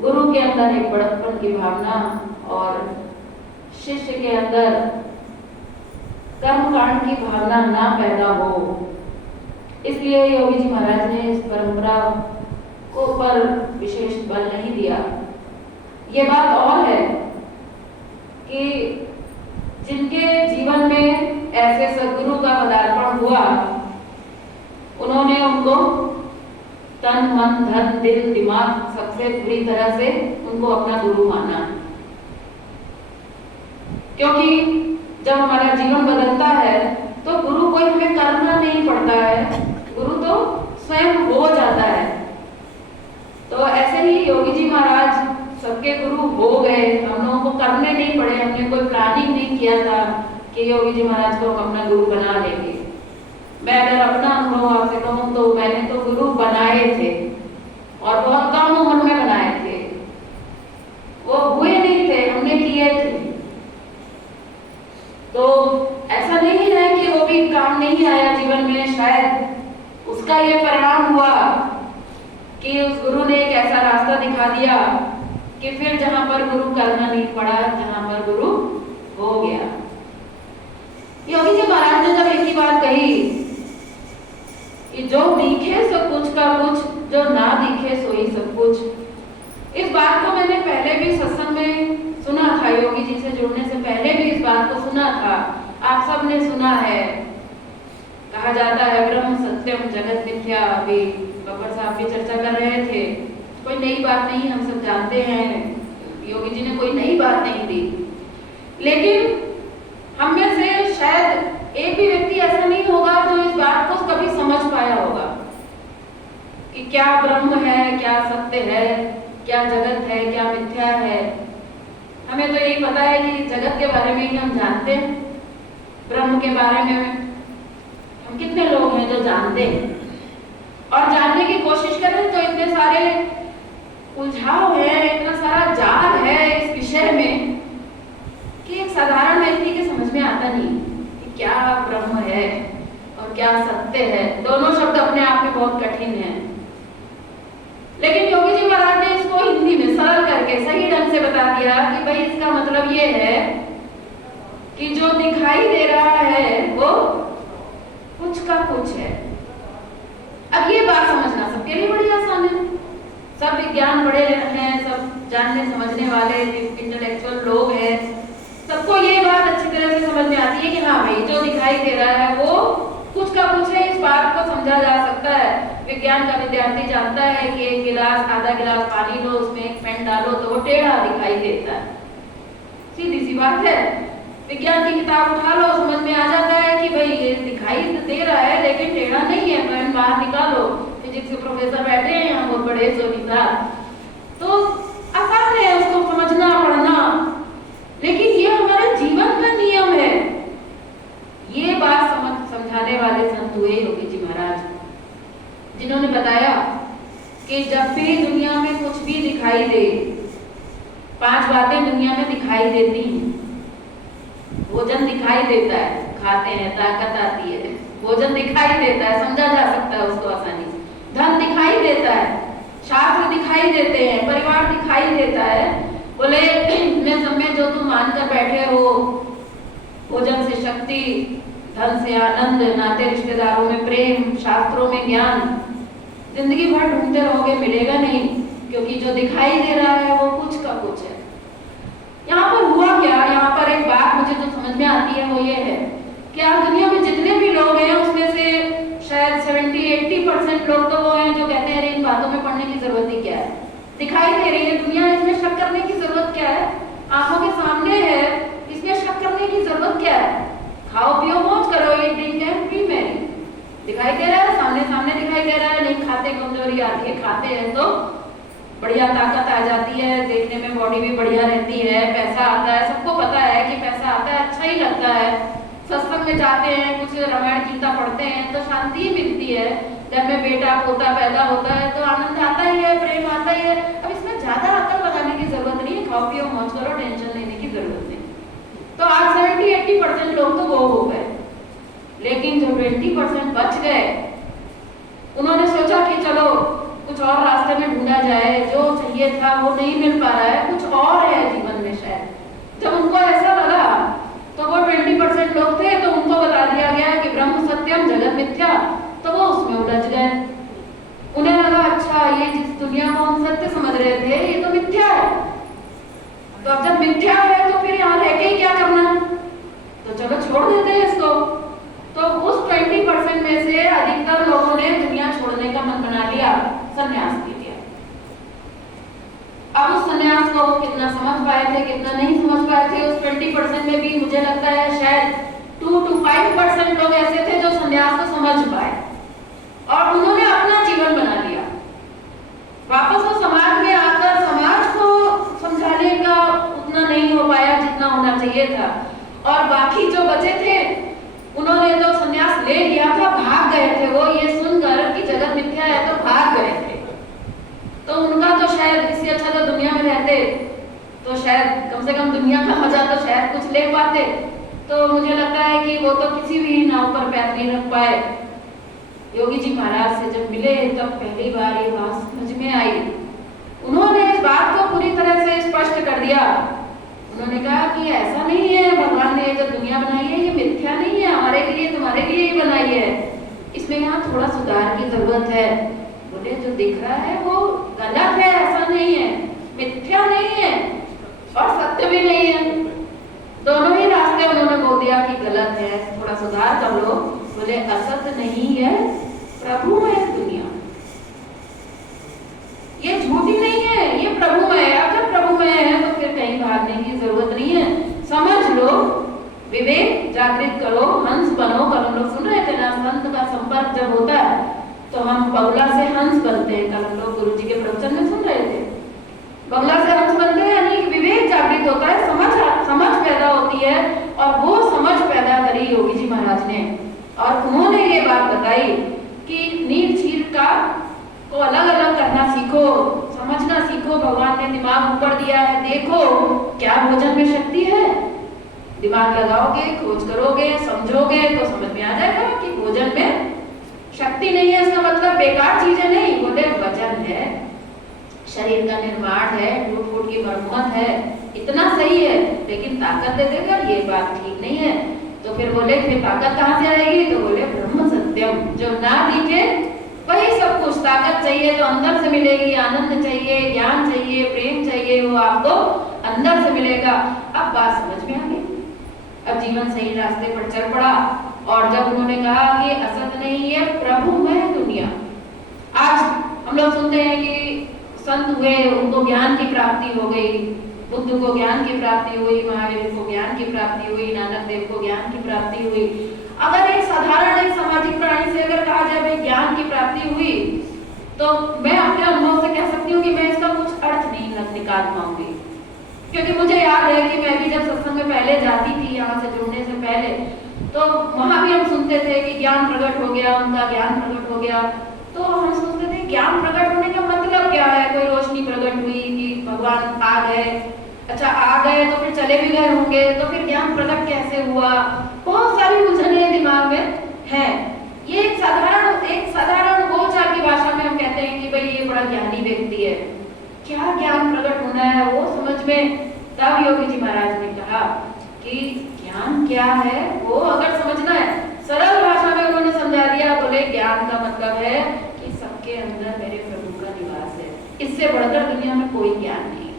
गुरु के अंदर एक बड़प्पन की भावना और शिष्य के अंदर कर्मकांड की भावना ना पैदा हो, इसलिए योगी जी महाराज ने इस परंपरा को पर विशेष बल नहीं दिया। ये बात और है कि जिनके जीवन में ऐसे सदगुरु का पदार्पण हुआ, उन्होंने उनको तन मन धन दिल दिमाग सबसे पूरी तरह से उनको अपना गुरु माना, क्योंकि जब हमारा जीवन बदलता है तो गुरु कोई हमें करना नहीं पड़ता है, गुरु तो स्वयं हो जाता है। तो ऐसे ही योगी जी महाराज सबके गुरु हो गए, हम लोगों को करने नहीं पड़े, हमने कोई प्लानिंग नहीं किया था कि योगी जी महाराज को हम अपना गुरु बना लेंगे। मैं अगर अपना अनुभव आपसे कहूँ तो मैंने तो गुरु बनाए थे और बहुत कम उम्र में बनाए थे, वो हुए नहीं थे, हमने किए थे। तो ऐसा नहीं है कि वो भी काम नहीं आया जीवन में, शायद उसका ये परिणाम हुआ कि उस गुरु ने एक ऐसा रास्ता दिखा दिया कि फिर जहां पर गुरु करना नहीं पड़ा, जहां पर गुरु हो गया। योगी जी महाराज ने जब एक ही बात कही कि जो दिखे सो कुछ का कुछ, जो ना दिखे सो ही सब कुछ, इस बात को मैंने पहले भी सत्संग में सुना था, योगी जी से जुड़ने से पहले भी इस बात को सुना था, आप सब ने सुना है। कहा जाता है ब्रह्म सत्यम जगत मिथ्या, अभी बब्बर साहब भी चर्चा कर रहे थे, कोई नई बात नहीं, हम सब जानते हैं, योगी जी ने कोई नई बात नहीं दी। लेकिन हम में से शायद एक भी व्यक्ति ऐसा नहीं होगा जो इस बात को कभी समझ पाया होगा कि क्या ब्रह्म है, क्या सत्य है, क्या जगत है, क्या मिथ्या है। हमें तो यही पता है कि जगत के बारे में ही हम जानते हैं, ब्रह्म के बारे में हम कितने लोग हैं जो जानते हैं, और जानने की कोशिश करें तो इतने सारे उलझाव है, इतना सारा जाल है इस विषय में कि एक साधारण व्यक्ति के समझ में आता नहीं कि क्या ब्रह्म है और क्या सत्य है। दोनों शब्द अपने आप में बहुत कठिन हैं, लेकिन योगी जी महाराज ने इसको हिंदी में सरल करके सही ढंग से बता दिया कि भाई इसका मतलब ये है कि जो दिखाई दे रहा है वो कुछ का कुछ है। अब ये बात समझना सबके लिए बड़ी आसान है, सब विज्ञान पढ़े हैं, सब जानने समझने वाले इंटेलेक्चुअल लोग हैं, सबको ये बात अच्छी तरह से समझ में आती है कि हाँ भाई जो दिखाई दे रहा है वो कुछ का कुछ है। इस बात को समझा जा सकता है, विज्ञान का विद्यार्थी जानता है कि एक गिलास आधा गिलास पानी लो, उसमें एक पेन डालो तो वो टेढ़ा दिखाई देता है, सीधी सी बात है। विज्ञान की किताब उठा लो, समझ में आ जाता है कि भाई ये दिखाई दे रहा है लेकिन टेढ़ा नहीं है, पेन बाहर निकालो। फिजिक्स के प्रोफेसर बैठे हैं यहाँ बहुत बड़े सोनीता, तो आसान है उसको समझना पढ़ना, लेकिन ये हमारे जीवन का नियम है। ये बात समझाने वाले संत हुए योगी जी महाराज, जिन्होंने बताया कि जब भी दुनिया में कुछ भी दिखाई दे, 5 बातें दुनिया में दिखाई देती हैं। भोजन दिखाई देता है, खाते हैं, ताकत आती है, भोजन दिखाई देता है, समझा जा सकता है उसको आसानी से। धन दिखाई देता है, शास्त्र दिखाई देते हैं, परिवार दिखाई देता है। बोले मैं सब में जो तुम मानकर बैठे हो, भोजन से शक्ति, धन से आनंद, नाते रिश्तेदारों में प्रेम, शास्त्रों में ज्ञान, जिंदगी भर ढूंढते रहोगे मिलेगा नहीं, क्योंकि जो दिखाई दे रहा है वो कुछ का कुछ है। यहाँ पर हुआ क्या, यहाँ पर एक बात मुझे जो समझ में आती है वो ये है कि आज दुनिया में जितने भी लोग हैं उसमें से शायद 70-80% लोग तो वो हैं जो कहते हैं इन बातों में पढ़ने की जरूरत ही क्या है, दिखाई दे रही है दुनिया, इसमें शक करने की जरूरत क्या है, आंखों के सामने है, इसमें शक करने की जरूरत क्या है, खाओ पियो मौज करो, ये ड्रिंक है फ्री मैरी, दिखाई दे रहा है, सामने सामने दिखाई दे रहा है। नहीं खाते कमजोरी आती है, खाते हैं तो बढ़िया ताकत आ जाती है, देखने में बॉडी भी बढ़िया रहती है, पैसा आता है, सबको पता है कि पैसा आता है, अच्छा ही लगता है। सत्संग में जाते हैं, कुछ रामायण गीता पढ़ते हैं तो शांति मिलती है, घर में बेटा पोता पैदा होता है तो आनंद आता ही है, प्रेम आता ही है। अब इसमें ज्यादा अकल लगाने की जरूरत नहीं है, खाओ पियो मौज करो, टेंशन लेने की जरूरत नहीं। तो आज 70-80% लोग तो वो हो गए, लेकिन जो 20% बच गए उन्होंने सोचा कि चलो कुछ और रास्ते में ढूंढा जाए, जो चाहिए था वो नहीं मिल पा रहा है, कुछ और है जीवन में शायद। जब उनको ऐसा लगा तो वो 20% लोग थे, तो उनको बता दिया गया कि ब्रह्म सत्यम जगत मिथ्या, तो वो उसमें उलझ गए। उन्हें लगा अच्छा ये जिस दुनिया को हम सत्य समझ रहे थे ये तो मिथ्या है, तो अब जब मिथ्या है तो फिर यहाँ रह के ही क्या करना, तो चलो छोड़ देते हैं इसको। तो उस 20% में से अधिकतर लोगों ने दुनिया छोड़ने का मन बना लिया, संन्यास ले लिया। अब उस संन्यास को कितना समझ पाए थे कितना नहीं समझ पाए थे, उस 20% में भी मुझे लगता है शायद 2 to 5% लोग ऐसे थे जो संन्यास को समझ पाए और उन्होंने अपना जीवन बना लिया। वापस वो समाज में आकर समाज को समझाने का उतना नहीं हो पाया जितना होना चाहिए था, और बाकी जो बचे थे उन्होंने तो संन्यास ले लिया था, भाग गए थे। वो ये सुनकर कि जगत मिथ्या है तो भाग गए थे। तो उनका तो शायद इससे अच्छा तो दुनिया में रहते तो शायद कम से कम दुनिया का मजा तो शायद कुछ ले पाते। तो मुझे लगता है कि वो तो किसी भी नाव पर पैर नहीं रख पाए। योगी जी महाराज से जब मिले तब पहली बार ये बात समझ में आई। उन्होंने इस बात को पूरी तरह से स्पष्ट कर दिया। उन्होंने कहा कि ऐसा नहीं है, भगवान ने जो दुनिया बनाई है ये मिथ्या नहीं है, हमारे लिए तुम्हारे लिए ही बनाई है, इसमें यहाँ थोड़ा सुधार की जरूरत है। बोले जो दिख रहा है वो गलत है, ऐसा नहीं है, मिथ्या नहीं है और सत्य भी नहीं है, दोनों ही रास्ते उन्होंने बोल दिया कि गलत है, थोड़ा सुधार कर लो। बोले असत नहीं है, प्रभु है दुनिया, ये झूठी नहीं है, ये प्रभु है। अब जब प्रभु में है तो फिर कहीं भागने की जरूरत नहीं है, समझ लो, विवेक जागृत करो, हंस बनो। कल हम लोग सुन रहे थे ना, संत का संपर्क जब होता है तो हम बगुला से हंस बनते हैं। कल हम लोग गुरु जी के प्रवचन में सुन रहे थे, बगुला से हंस बनते हैं, यानी विवेक जागृत होता है, समझ पैदा होती है, और वो समझ पैदा करी योगी जी महाराज ने। और उन्होंने ये बात बताई कि नील चीर का को अलग अलग करना सीखो, समझना सीखो। भगवान ने दिमाग ऊपर दिया है, देखो क्या भोजन में शक्ति है, दिमाग लगाओगे, खोज करोगे, समझोगे तो समझ में आ जाएगा कि भोजन में शक्ति नहीं है। इसका मतलब बेकार चीजें नहीं, बोले वजन है, शरीर का निर्माण है, टूट फूट की मरम्मत है, इतना सही है, लेकिन ताकत दे देगा ये बात ठीक नहीं है। तो फिर बोले फिर ताकत कहाँ से आएगी, तो बोले ब्रह्म सत्यम, जो ना दिखे वही सब कुछ। ताकत चाहिए तो अंदर से मिलेगी, आनंद चाहिए, ज्ञान चाहिए, प्रेम चाहिए, वो आपको अंदर से मिलेगा। अब बात समझ में आ गई, अब जीवन सही रास्ते पर चल पड़ा। और जब उन्होंने कहा कि असत नहीं है, प्रभु में दुनिया। आज हम लोग सुनते हैं कि संत हुए, उनको ज्ञान की प्राप्ति हो गई, बुद्ध को ज्ञान की प्राप्ति हुई, महावीर को ज्ञान की प्राप्ति हुई, नानक देव को ज्ञान की प्राप्ति हुई। अगर एक साधारण एक सामाजिक प्राणी से अगर कहा जाए भाई ज्ञान की प्राप्ति हुई, तो मैं अपने अनुभव से कह सकती हूँ कि मैं इसका कुछ अर्थ नहीं निकाल पाऊंगी। क्योंकि मुझे याद है कि मैं भी जब सत्संग में पहले जाती थी, यहाँ से जुड़ने से पहले, तो वहां भी हम सुनते थे कि ज्ञान प्रकट हो गया, उनका ज्ञान प्रकट हो गया। तो हम सोचते थे ज्ञान प्रकट होने का मतलब क्या है, कोई रोशनी प्रकट हुई कि भगवान आ गए, अच्छा आ गए तो फिर चले भी गए होंगे, तो फिर ज्ञान प्रकट कैसे हुआ। बहुत सारी उलझने दिमाग में है। ये एक साधारण बोलचाल की भाषा में हम कहते हैं कि भाई ये बड़ा ज्ञानी व्यक्ति है, क्या ज्ञान प्रकट होना है वो समझ में। तब योगी जी महाराज ने कहा कि ज्ञान क्या है वो अगर समझना है, सरल भाषा में उन्होंने समझा दिया। बोले ज्ञान का मतलब है कि सबके अंदर मेरे प्रभु का निवास है, इससे बढ़कर दुनिया में कोई ज्ञान नहीं,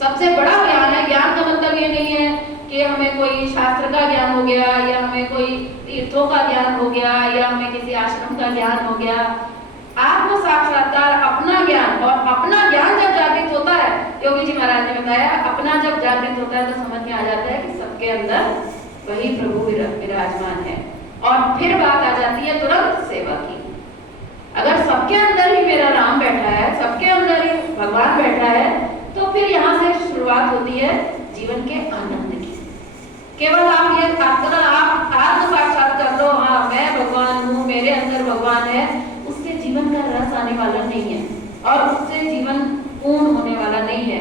सबसे बड़ा ज्ञान है। ज्ञान का मतलब ये नहीं है कि हमें कोई शास्त्र का ज्ञान हो गया, या हमें कोई तीर्थों का ज्ञान हो गया, या हमें किसी आश्रम का ज्ञान हो गया। आत्म साक्षात्कार, अपना ज्ञान, और अपना ज्ञान जब जागृत होता है, योगी जी महाराज ने बताया, अपना जब जागृत होता है तो समझ में आ जाता है कि सबके अंदर वही प्रभु विराजमान है। और फिर बात आ जाती है तुरंत सेवा की। अगर सबके अंदर ही मेरा राम बैठा है, सबके अंदर ही भगवान बैठा है, तो फिर यहाँ से शुरुआत होती है जीवन के आनंद की। केवल आप ये आप आत्म साक्षात कर लो, हाँ मैं भगवान हूँ, मेरे अंदर भगवान है, उससे जीवन का रस आने वाला नहीं है और उससे जीवन पूर्ण होने वाला नहीं है।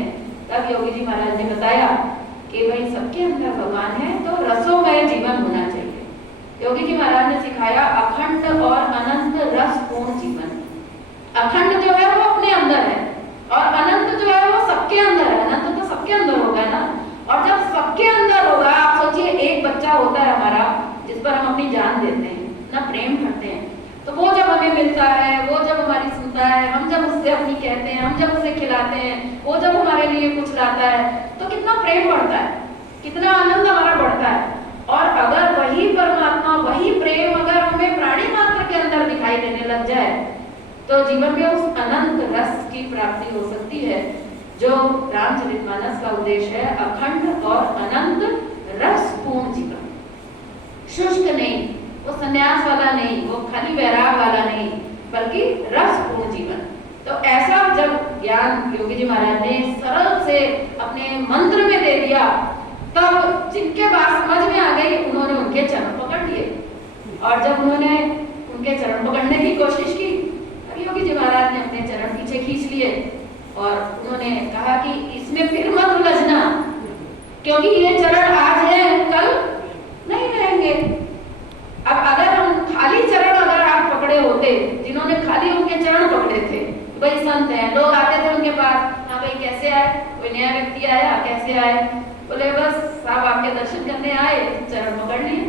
तब योगी जी महाराज ने बताया कि भाई सबके अंदर भगवान है तो रसोमय जीवन होना चाहिए। योगी जी महाराज ने सिखाया अखंड और अनंत रस पूर्ण जीवन। अखंड जो है वो अपने अंदर है और अनंत जो है वो सबके अंदर है। अनंत तो सबके अंदर होगा ना। और जब सबके अंदर होगा, आप सोचिए एक बच्चा होता है हमारा जिस पर हम अपनी जान देते हैं ना, प्रेम करते हैं, तो वो जब हमें मिलता है, वो जब हमारी सुनता है, हम जब उससे अपनी कहते हैं, हम जब उसे खिलाते हैं, वो जब हमारे लिए कुछ लाता है, तो कितना प्रेम बढ़ता है, कितना आनंद हमारा बढ़ता है। और अगर वही परमात्मा, वही प्रेम अगर हमें प्राणी मात्र के अंदर दिखाई देने लग जाए, तो जीवन में उस अनंत रस की प्राप्ति हो सकती है जो रामचरितमानस का उद्देश्य है। अखंड और अनंत रस पूर्ण जीवन, शुष्क नहीं, वो संन्यास वाला नहीं, वो खाली वैराग वाला नहीं, बल्कि रस पूर्ण जीवन। तो ऐसा जब ज्ञान योगी जी महाराज ने सरल से अपने मंत्र में दे दिया, तब जिनके बात समझ में आ गई उन्होंने उनके चरण पकड़ लिए। और जब उन्होंने उनके चरण पकड़ने की कोशिश की, योगी जी महाराज ने अपने चरण पीछे खींच लिए और उन्होंने कहा कि इसमें फिर मत उलझना, क्योंकि ये चरण आज है, कल नहीं रहेंगे। अब अगर हम खाली चरण अगर आप पकड़े होते, जिन्होंने खाली उनके चरण पकड़े थे, भाई संत हैं, लोग आते थे उनके पास, हाँ भाई कैसे आए, कोई नया व्यक्ति आया, कैसे आए, बोले बस साहब आपके दर्शन करने आए, चरण पकड़ लिए।